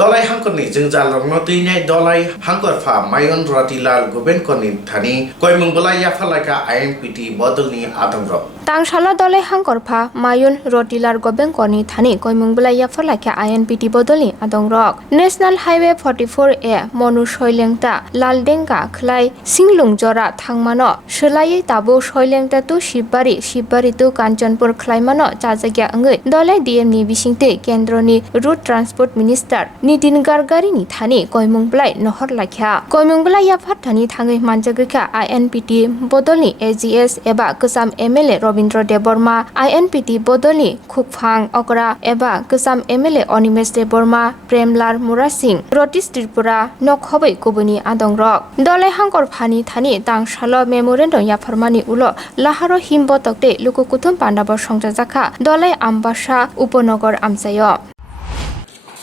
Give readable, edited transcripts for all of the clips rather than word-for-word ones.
Dolai hangkoni jengja lorno tuinai dolai hangkor fa mayon ratilal goben koni thani koimung bola ya phalaka IMPT bodolni adamro Tangshala dolai hangkorpha mayun rotilar gobenkoni thani koimungblai yaphalakha INPT bodoli adongrok National Highway 44A Monu Shoilengta Laldenga khlai Singlungjora thangmano shlai tabo Shoilengta tu Shibari tu Kanchanpur khlaimano chajagya angoi dolai DM ni bisingte kendroni Road Transport Minister Nitin Gadkari ni thani koimungblai nohor lakha koimungblai yaphat thani thangai manjagakha INPT bodoli AGS eba kusam MLA Robindra Deborma INPT bodoli Khukphang Okra eba kusam MLA Onimesh Deborma Premlar Murasing Rotis Tripura Nokhobai Kubuni Adongrok Dolai Hangkor Phani Thani Tangshalo Memorandum Yapharmani Ulo Laharo Himbotokte Lukukuthum Pandabor Songjajaka Dolai Ambasha Uponogor Amsayo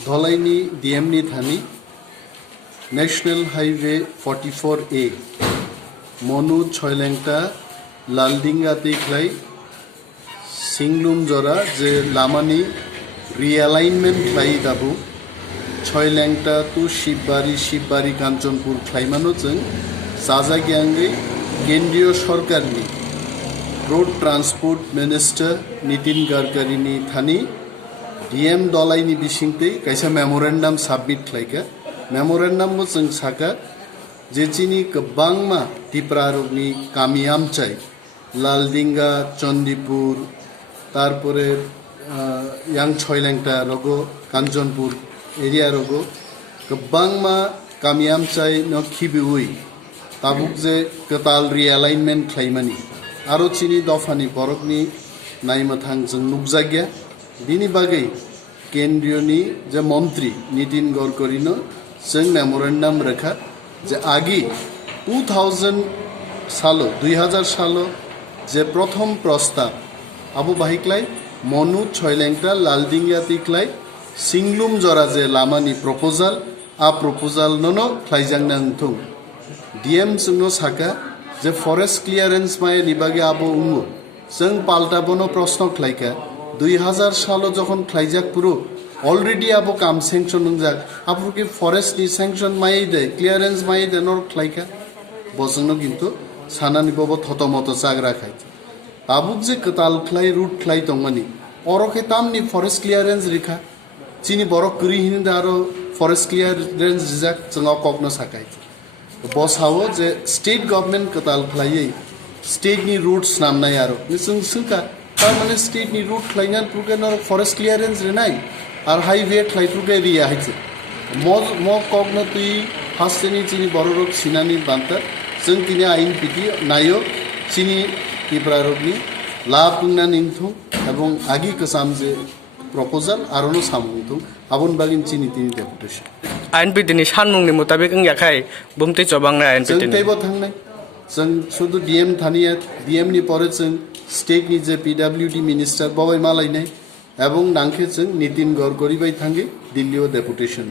Dolaini DMni Thani National Highway 44A Monu Choilengta Laldinga Tiklai Singlum Jora je Lamani realignment Klai Dabu Choilengta tu Shibari Kanchanpur Klaimano Jeng Sajagyangi Kendriyo Sorkarni Road Transport Minister Nitin Gadkari ni Thani DM Dolaini Bishingte Kaisa Memorandum Submit Klaika Memorandum mo Jeng Saka Jechini Kabangma Tiprarogni Kamiam Chai Laldenga Chandipur তারপরে yang Choilengta rogo Kanchanpur area rogo kabangma kamiam chai no khibiui tabuk je katal realignment khlaimani aro chini dofani borokni naimathang jeng nukjagya bini bagai kendriyoni je mantri Nitin Gadkari no jeng memorandum rakha je agi 2000 সালো যে প্রথম প্রস্তাব আবু বাহিকলাই মনু ছয়লেংটা লালডিঙ্গা তিকলাই সিংলুম জরা যে লামানি proposal proposal ননো খ্লাইজাংনাংথুং DM जोंनो সাকা যে forest clearance মায়ে নিবাগে আবু উঙ্গু जों পাল্টাবনো প্রশ্ন খ্লাইকা 2000 সালো যখন খ্লাইজাক পুরো অলরেডি আবু কাম স্যাংশন নংজাক আপুকে ফরেস্ট নি স্যাংশন মায়ে দে ক্লিয়ারেন্স মায়ে দে নর খ্লাইকা বজনো কিন্তু সানানি বব থতমত চাগরা খাই আবুক যে কতাল খ্লাই রুট খ্লাই তংমানি অরকে তামনি ফরেস্ট ক্লিয়ারেন্স রেখা চিনি বড় করি হিন্দা আরো ফরেস্ট ক্লিয়ারেন্স রিজাক जोंङो কগনো সাকাই বসাও যে স্টেট গভর্নমেন্ট কতাল খ্লাই স্টেট নি রুটস নামনাই আরো जों সুকা তার মানে স্টেট নি রুট খ্লাইনান পুকে নর ফরেস্ট ক্লিয়ারেন্স রে নাই আর হাইওয়ে খ্লাই পুকে রিয়া হাইছে ম কগনো তুই হাসতেনি চিনি বড় রোগ সিনানি বান্তা जों दिनै INPT नायो चिनि तिप्रारगनि लापुंना निंथुं एवं आगि कसाम जे प्रपोजल आरोनो सामुंथुं आबन बागिन चिनि तिनि डेपुटेशन INPT नि सानमुंनि मुताबिक याखाय बुमते चबांना INPT जों तैबो थांनाय जों सुदु DM थानिया DM नि परे जों स्टेट नि जे PWD मिनिस्टार बबाय मालायनाय एवं नांखे जों नितिन गडकरी बाय थांगे दिल्लीयाव deputation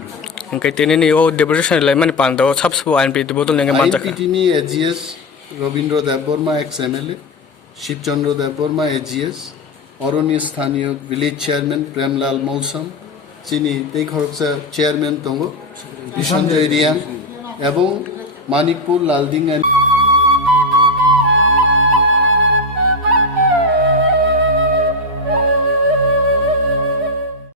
Angkai tini ni deputation lai mani pando sabspo INPT bodol nenga manjak. INPT ni AGS Robindra Deborma ex-MLA, Shibchandra Deborma AGS, Oroni Sthaniyo village chairman Premlal Mausam, chini tei khoroksa chairman tongo Bishanjoy Riyan, ebong Manikpur Laldinga